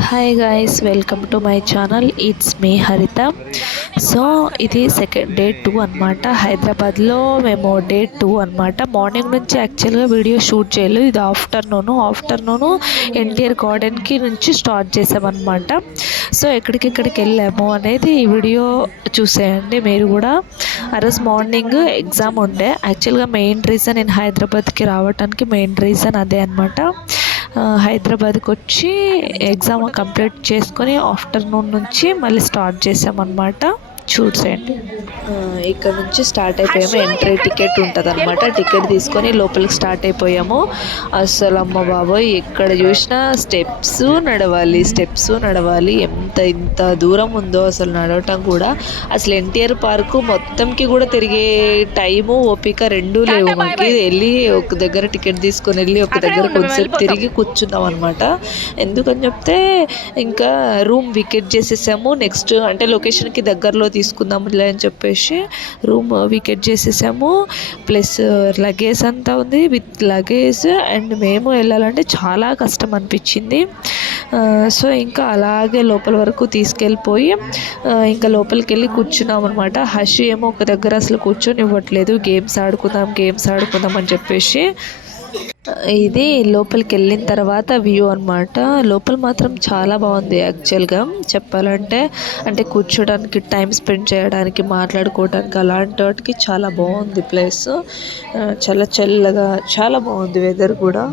Hi guys, welcome to my channel. It's me హరిత. So ఇది day 2 అనమాట. హైదరాబాద్లో మేము డే 2 అనమాట. మార్నింగ్ నుంచి యాక్చువల్గా వీడియో షూట్ చేయలేదు. ఇది ఆఫ్టర్నూను ఎన్టీఆర్ గార్డెన్కి నుంచి స్టార్ట్ చేసామన్నమాట. సో ఎక్కడికెక్కడికి వెళ్ళాము అనేది ఈ వీడియో చూసేయండి మీరు కూడా. ఆ రోజు మార్నింగ్ ఎగ్జామ్ ఉండే. యాక్చువల్గా మెయిన్ రీజన్ నేను హైదరాబాద్కి రావడానికి మెయిన్ రీజన్ అదే అనమాట. హైదరాబాద్కి వచ్చి ఎగ్జామ్ కంప్లీట్ చేసుకొని ఆఫ్టర్నూన్ నుంచి మళ్ళీ స్టార్ట్ చేసామన్నమాట. చూసేయండి. ఇక్కడ నుంచి స్టార్ట్ అయిపోయాము. ఎంట్రీ టికెట్ ఉంటుంది అనమాట. టికెట్ తీసుకొని లోపలికి స్టార్ట్ అయిపోయాము. అసలు అమ్మ బాబోయ్, ఎక్కడ చూసినా స్టెప్స్ నడవాలి. ఇంత దూరం ఉందో అసలు నడవటం కూడా. అసలు ఎన్టీఆర్ పార్కు మొత్తంకి కూడా తిరిగే టైము ఓపిక రెండూ లేవు మనకి. వెళ్ళి ఒక దగ్గర టికెట్ తీసుకొని వెళ్ళి ఒక దగ్గర కొంచెంసేపు తిరిగి కూర్చున్నాం అనమాట. ఎందుకని చెప్తే ఇంకా రూమ్ వికెట్ చేసేసాము. నెక్స్ట్ అంటే లొకేషన్కి దగ్గరలో తీసుకుందాంలే అని చెప్పేసి రూమ్ వికెట్ చేసేసాము. ప్లస్ లగేజ్ అంతా ఉంది. విత్ లగేజ్ అండ్ మేము వెళ్ళాలంటే చాలా కష్టం అనిపించింది. సో ఇంకా అలాగే లోపల వరకు తీసుకెళ్ళిపోయి ఇంకా లోపలికి వెళ్ళి కూర్చున్నాం అనమాట. హషి ఏమో ఒక దగ్గర అసలు కూర్చొని ఇవ్వట్లేదు. గేమ్స్ ఆడుకుందాం అని చెప్పేసి. ఇది లోపలికి వెళ్ళిన తర్వాత వ్యూ అనమాట. లోపల మాత్రం చాలా బాగుంది యాక్చువల్గా చెప్పాలంటే. అంటే కూర్చోడానికి, టైం స్పెండ్ చేయడానికి, మాట్లాడుకోవడానికి అలాంటి వాటికి చాలా బాగుంది ప్లేస్. చాలా చల్లగా చాలా బాగుంది. వెదర్ కూడా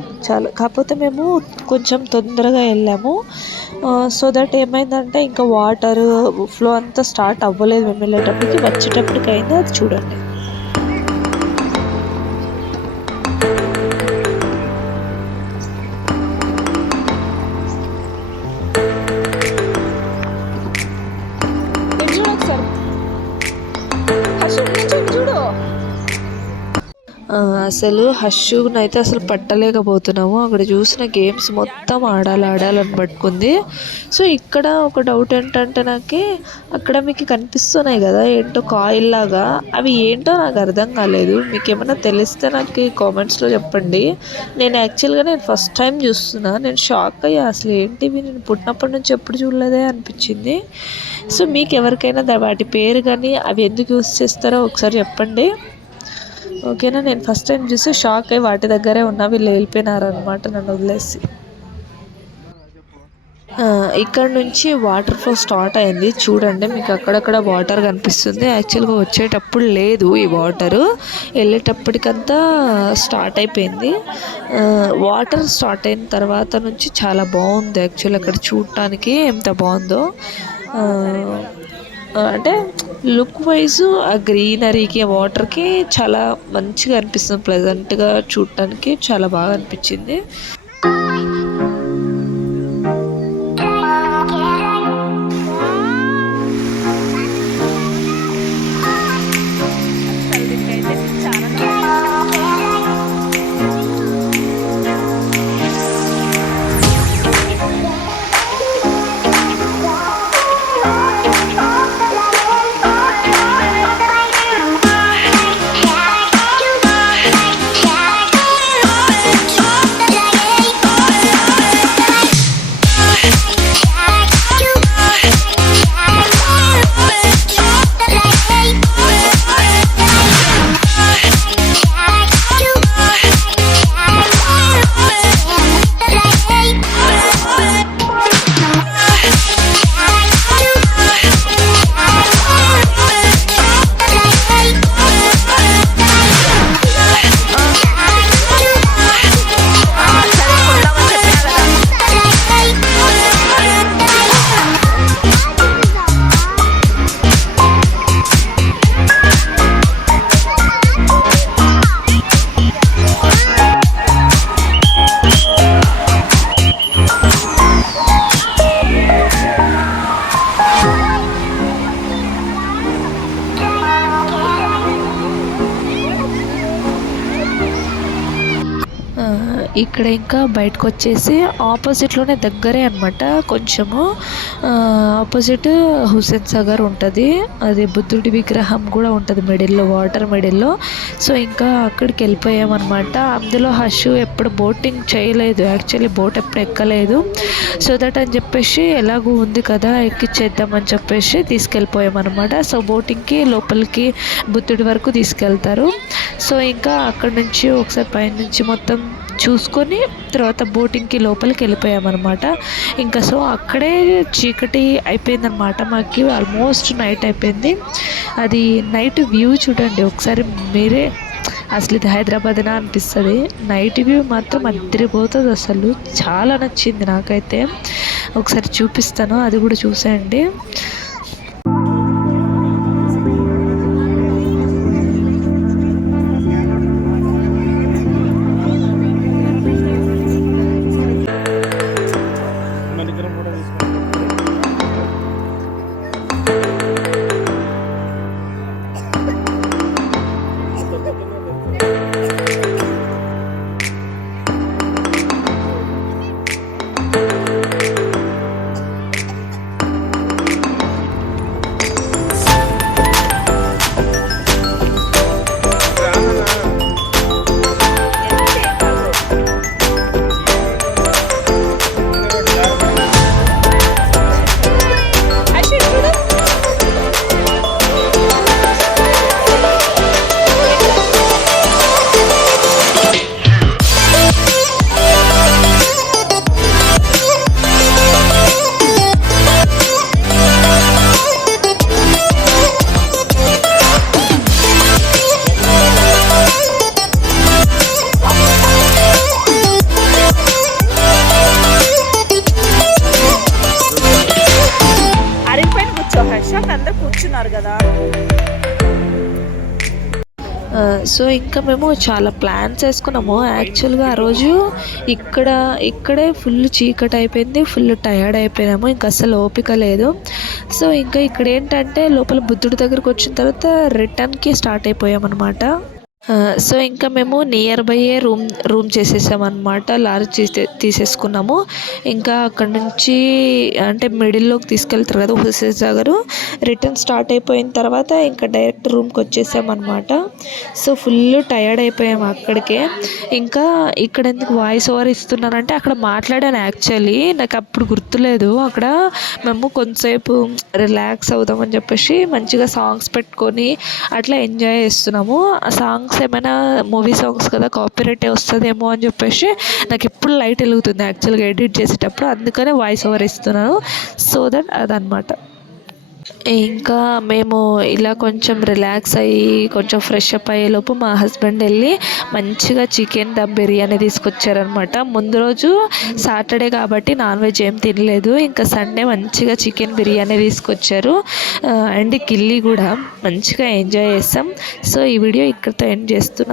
కాకపోతే మేము కొంచెం తొందరగా వెళ్ళాము. సో దట్ ఏమైందంటే ఇంకా వాటర్ ఫ్లో అంతా స్టార్ట్ అవ్వలేదు. మేము వెళ్ళేటప్పటికి, వచ్చేటప్పటికి అయింది. అది చూడండి. అసలు హషునైతే అసలు పట్టలేకపోతున్నాము. అక్కడ చూసిన గేమ్స్ మొత్తం ఆడాలని పట్టుకుంది. సో ఇక్కడ ఒక డౌట్ ఏంటంటే నాకు, అక్కడ మీకు కనిపిస్తున్నాయి కదా ఏంటో కాయిల్ లాగా, అవి ఏంటో నాకు అర్థం కాలేదు. మీకు ఏమైనా తెలిస్తే నాకు కామెంట్స్లో చెప్పండి. నేను ఫస్ట్ టైం చూస్తున్నా. నేను షాక్ అయ్యా. అసలు ఏంటివి, నేను పుట్టినప్పటి నుంచి ఎప్పుడు చూడలేదే అనిపించింది. సో మీకు ఎవరికైనా వాటి పేరు కానీ అవి ఎందుకు యూస్ చేస్తారో ఒకసారి చెప్పండి. ఓకేనా. నేను ఫస్ట్ టైం చూసి షాక్ అయ్యి వాటి దగ్గరే ఉన్నా. వీళ్ళు వెళ్ళిపోయినారనమాట నన్ను వదిలేసి. ఇక్కడ నుంచి వాటర్ ఫ్లో స్టార్ట్ అయింది. చూడండి, మీకు అక్కడక్కడ వాటర్ కనిపిస్తుంది. యాక్చువల్గా వచ్చేటప్పుడు లేదు ఈ వాటరు. వెళ్ళేటప్పటికంతా స్టార్ట్ అయిపోయింది. వాటర్ స్టార్ట్ అయిన తర్వాత నుంచి చాలా బాగుంది యాక్చువల్. అక్కడ చూడటానికి ఎంత బాగుందో. అంటే లుక్ వైజ్ ఆ గ్రీనరీకి, ఆ వాటర్కి చాలా మంచిగా అనిపిస్తుంది. ప్లెజెంట్గా చూడటానికి చాలా బాగా అనిపించింది. ఇక్కడ ఇంకా బయటకు వచ్చేసి ఆపోజిట్లోనే దగ్గరే అనమాట, కొంచెము ఆపోజిట్ హుస్సేన్ సాగర్ ఉంటుంది. అది బుద్ధుడి విగ్రహం కూడా ఉంటుంది మిడిల్లో, వాటర్ మిడిల్లో. సో ఇంకా అక్కడికి వెళ్ళిపోయామన్నమాట. అందులో హర్షు ఎప్పుడు బోటింగ్ చేయలేదు, యాక్చువల్లీ బోట్ ఎప్పుడు ఎక్కలేదు. సో దట్ అని చెప్పేసి ఎలాగూ ఉంది కదా ఎక్కిచ్చేద్దామని చెప్పేసి తీసుకెళ్ళిపోయామన్నమాట. సో బోటింగ్కి లోపలికి బుద్ధుడి వరకు తీసుకెళ్తారు. సో ఇంకా అక్కడ నుంచి ఒకసారి పైనుంచి మొత్తం చూసుకొని తర్వాత బోటింగ్కి లోపలికి వెళ్ళిపోయామన్నమాట. ఇంకా సో అక్కడే చీకటి అయిపోయిందనమాట, మాకు ఆల్మోస్ట్ నైట్ అయిపోయింది. అది నైట్ వ్యూ చూడండి ఒకసారి మీరే, అసలు ఇది హైదరాబాదేనా అనిపిస్తుంది. నైట్ వ్యూ మాత్రం అదిరిపోతుంది, అసలు చాలా నచ్చింది నాకైతే. ఒకసారి చూపిస్తాను, అది కూడా చూసేయండి. కూర్చున్నారు కదా. సో ఇంకా మేము చాలా ప్లాన్స్ వేసుకున్నాము. యాక్చువల్గా ఆ రోజు ఇక్కడే ఫుల్ చీకటి అయిపోయింది, ఫుల్ టయర్డ్ అయిపోయినాము, ఇంకా అసలు ఓపిక లేదు. సో ఇంకా ఇక్కడ ఏంటంటే లోపల బుద్ధుడి దగ్గరకు వచ్చిన తర్వాత రిటర్న్కి స్టార్ట్ అయిపోయామన్నమాట. సో ఇంకా మేము నియర్ బైయే రూమ్ చేసేసామన్నమాట, లాడ్జ్ తీసేసుకున్నాము. ఇంకా అక్కడ నుంచి అంటే మిడిల్లోకి తీసుకెళ్తారు కదా హుస్సేన్ సాగర్, రిటర్న్ స్టార్ట్ అయిపోయిన తర్వాత ఇంకా డైరెక్ట్ రూమ్కి వచ్చేసామన్నమాట. సో ఫుల్ టయర్డ్ అయిపోయాము అక్కడికే. ఇంకా ఇక్కడ ఎందుకు వాయిస్ ఓవర్ ఇస్తున్నానంటే అక్కడ మాట్లాడాను, యాక్చువల్లీ నాకు అప్పుడు గుర్తులేదు. అక్కడ మేము కొంతసేపు రిలాక్స్ అవుదామని చెప్పేసి మంచిగా సాంగ్స్ పెట్టుకొని అట్లా ఎంజాయ్ చేస్తున్నాము. ఆ సాంగ్స్ ఏమైనా మూవీ సాంగ్స్ కదా కాపీరైట్ వస్తుందేమో అని చెప్పేసి నాకు ఎప్పుడు లైట్ వెలుగుతుంది యాక్చువల్గా ఎడిట్ చేసేటప్పుడు, అందుకనే వాయిస్ ఓవర్ ఇస్తున్నాను. సో దట్ అదనమాట. ఇంకా మేము ఇలా కొంచెం రిలాక్స్ అయ్యి కొంచెం ఫ్రెష్ అప్ అయ్యేలోపు మా హస్బెండ్ వెళ్ళి మంచిగా చికెన్ దమ్ బిర్యానీ తీసుకొచ్చారనమాట. ముందు రోజు సాటర్డే కాబట్టి నాన్ వెజ్ ఏం తినలేదు, ఇంకా సండే మంచిగా చికెన్ బిర్యానీ తీసుకొచ్చారు. అండ్ కిల్లీ కూడా మంచిగా ఎంజాయ్ చేస్తాం. సో ఈ వీడియో ఇక్కడితో ఎండ్ చేస్తున్నాం.